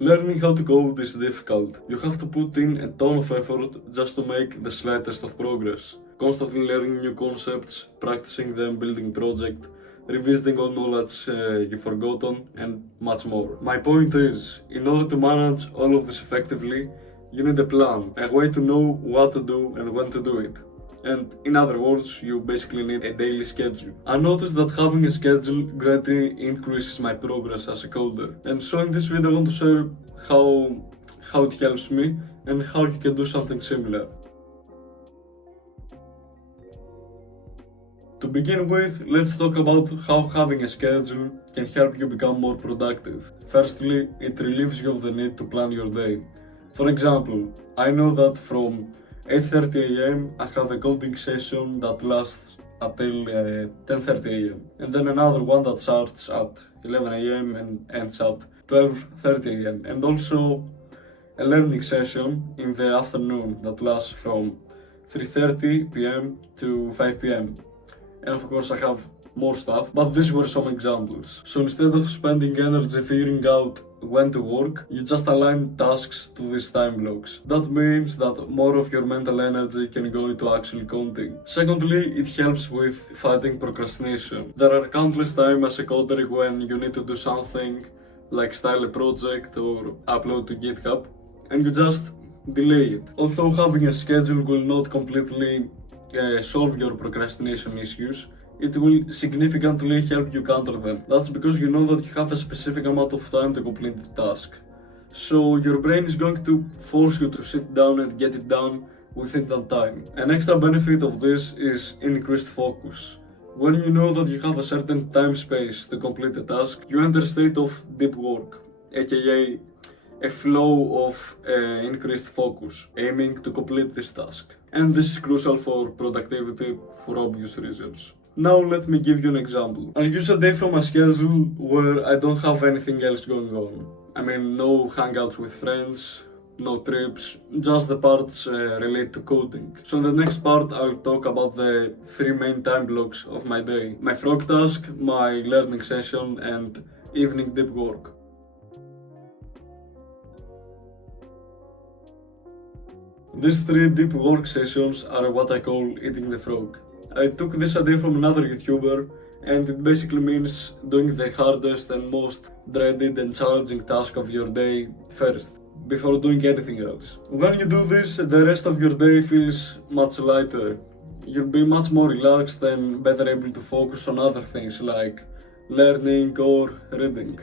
Learning how to code is difficult. You have to put in a ton of effort just to make the slightest of progress. Constantly learning new concepts, practicing them, building project, revisiting old knowledge you've forgotten, and much more. My point is, in order to manage all of this effectively, you need a plan, a way to know what to do and when to do it. And in other words, you basically need a daily schedule. I noticed that having a schedule greatly increases my progress as a coder. And so in this video I want to share how it helps me and how you can do something similar. To begin with, let's talk about how having a schedule can help you become more productive. Firstly, it relieves you of the need to plan your day. For example, I know that from 8:30 AM I have a coding session that lasts until 10:30 AM, and then another one that starts at 11 AM and ends at 12:30 AM, and also a learning session in the afternoon that lasts from 3:30 PM to 5 PM. And of course I have more stuff, but these were some examples. So instead of spending energy figuring out when to work, you just align tasks to these time blocks. That means that more of your mental energy can go into actual coding. Secondly, it helps with fighting procrastination. There are countless times as a coder when you need to do something like style a project or upload to GitHub, and you just delay it. Although having a schedule will not completely solve your procrastination issues, it will significantly help you counter them. That's because you know that you have a specific amount of time to complete the task. So your brain is going to force you to sit down and get it done within that time. An extra benefit of this is increased focus. When you know that you have a certain time space to complete a task, you enter a state of deep work, aka a flow of increased focus, aiming to complete this task. And this is crucial for productivity for obvious reasons. Now let me give you an example. I'll use a day from my schedule where I don't have anything else going on. I mean, no hangouts with friends, no trips, just the parts related to coding. So in the next part I'll talk about the three main time blocks of my day: my frog task, my learning session, and evening deep work. These three deep work sessions are what I call eating the frog. I took this idea from another YouTuber, and it basically means doing the hardest and most dreaded and challenging task of your day first, before doing anything else. When you do this, the rest of your day feels much lighter. You'll be much more relaxed and better able to focus on other things like learning or reading.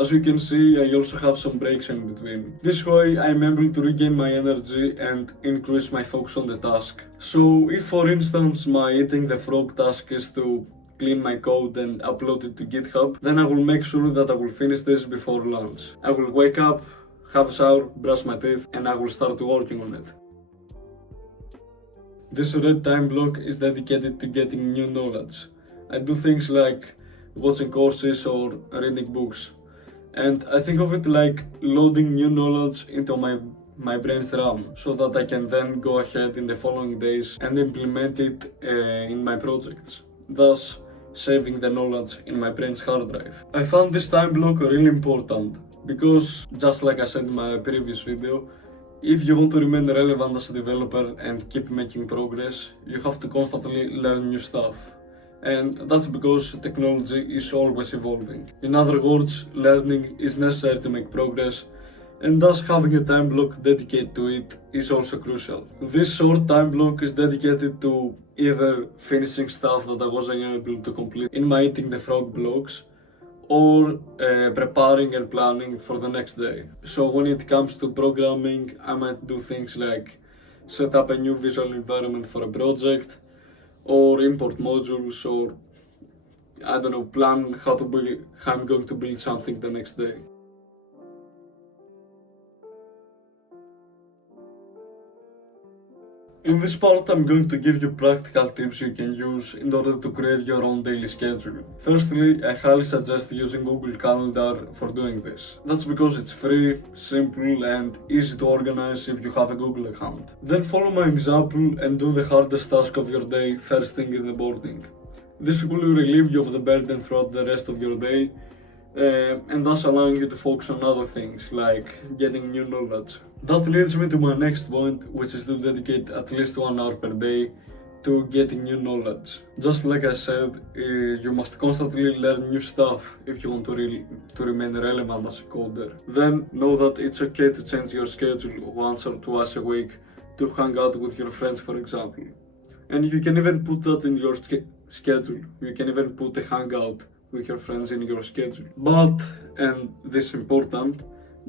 As you can see, I also have some breaks in between. This way I'm able to regain my energy and increase my focus on the task. So if for instance my eating the frog task is to clean my code and upload it to GitHub, then I will make sure that I will finish this before lunch. I will wake up, have a shower, brush my teeth, and I will start working on it. This red time block is dedicated to getting new knowledge. I do things like watching courses or reading books. And I think of it like loading new knowledge into my brain's RAM, so that I can then go ahead in the following days and implement it in my projects, thus saving the knowledge in my brain's hard drive. I found this time block really important because, just like I said in my previous video, if you want to remain relevant as a developer and keep making progress, you have to constantly learn new stuff. And that's because technology is always evolving. In other words, learning is necessary to make progress, and thus having a time block dedicated to it is also crucial. This short time block is dedicated to either finishing stuff that I wasn't able to complete in my eating the frog blocks, or preparing and planning for the next day. So when it comes to programming, I might do things like set up a new visual environment for a project, or import modules, or I don't know, plan how I'm going to build something the next day. In this part I'm going to give you practical tips you can use in order to create your own daily schedule. Firstly, I highly suggest using Google Calendar for doing this. That's because it's free, simple, and easy to organize if you have a Google account. Then follow my example and do the hardest task of your day first thing in the morning. This will relieve you of the burden throughout the rest of your day, and thus allowing you to focus on other things, like getting new knowledge. That leads me to my next point, which is to dedicate at least 1 hour per day to getting new knowledge. Just like I said, you must constantly learn new stuff if you want to remain relevant as a coder. Then know that it's okay to change your schedule once or twice a week to hang out with your friends, for example. And you can even put that in your schedule. You can even put a hangout with your friends in your schedule. But, and this is important,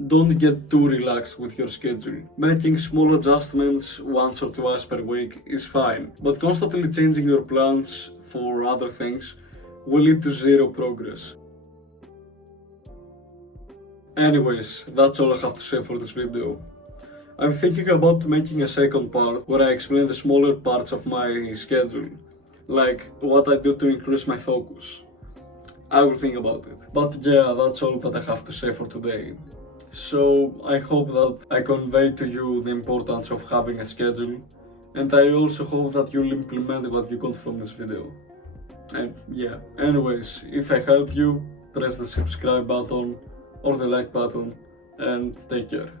don't get too relaxed with your schedule. Making small adjustments once or twice per week is fine, but constantly changing your plans for other things will lead to zero progress. Anyways, that's all I have to say for this video. I'm thinking about making a second part where I explain the smaller parts of my schedule, like what I do to increase my focus. I will think about it. But yeah, that's all that I have to say for today. So I hope that I convey to you the importance of having a schedule, and I also hope that you'll implement what you got from this video. And yeah, anyways, if I helped you, press the subscribe button or the like button, and take care.